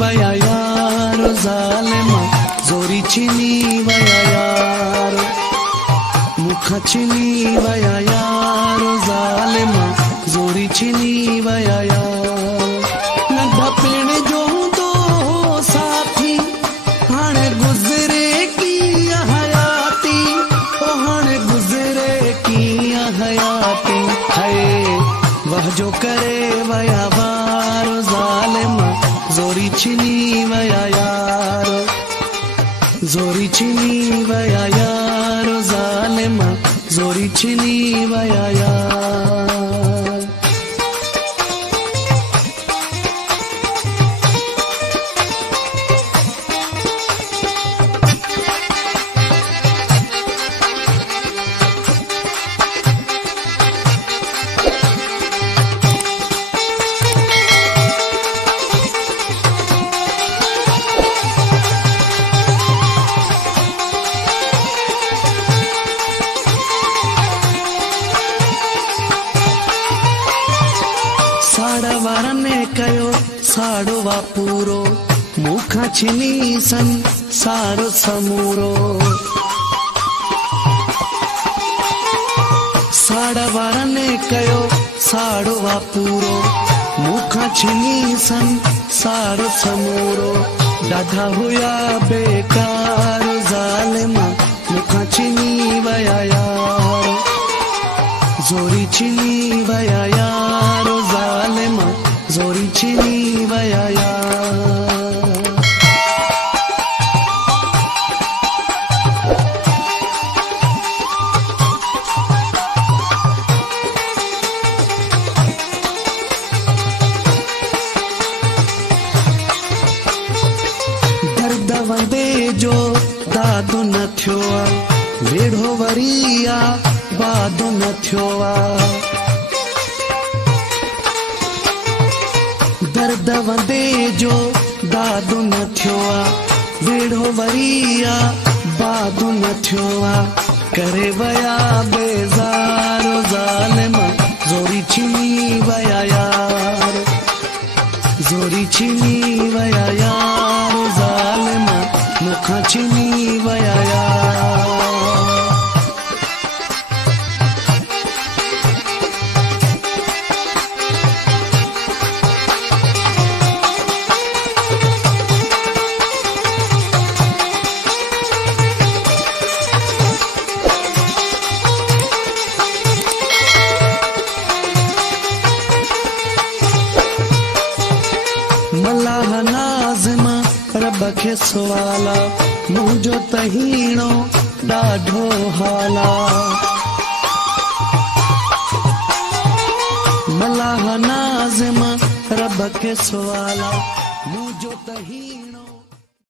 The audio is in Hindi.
वया यार जालिमा जोरी चिनी वया यार मुखा चिनी वया यार जालिमा जोरी चिनी वया यार नंढा पेण जो तो साथी हाणे गुजरे की हयाती ओ हाणे गुजरे की हयाती है वह जो करे वया वार जालिमा जोरी चिनी वया यार जोरी चिनी वया यार जालिमा जोरी चिनी वया यार साड़वारने कयो साड़वा पूरो मुखा छिनी सन सारो समूरो साड़वारने कयो साड़वा पूरो मुखा छिनी सन सारो समूरो डाढा हुया बेकार जालिमा मुखा छिनी वया यार जोरी चिनी वया यार जालिमा जोरी चिनी वया यार दर्द वंदे जो दादो न थियो वेढ़ो वरिया बादो न थियो दर्द वंदे जो दादो न थियो वेढ़ो वरिया बादो न थियो करे वया बेज़ार जालिमा जोरी चिनी वया यार जोरी चिनी वया यार जालिमा मुखा चिनी वया यार मल्लाह नाज़िमा रब खे सवाला मुंहिंजो तहीणो ॾाढो हाला मल्लाह नाज़िमा रब खे सवाला मुंहिंजो तहीणो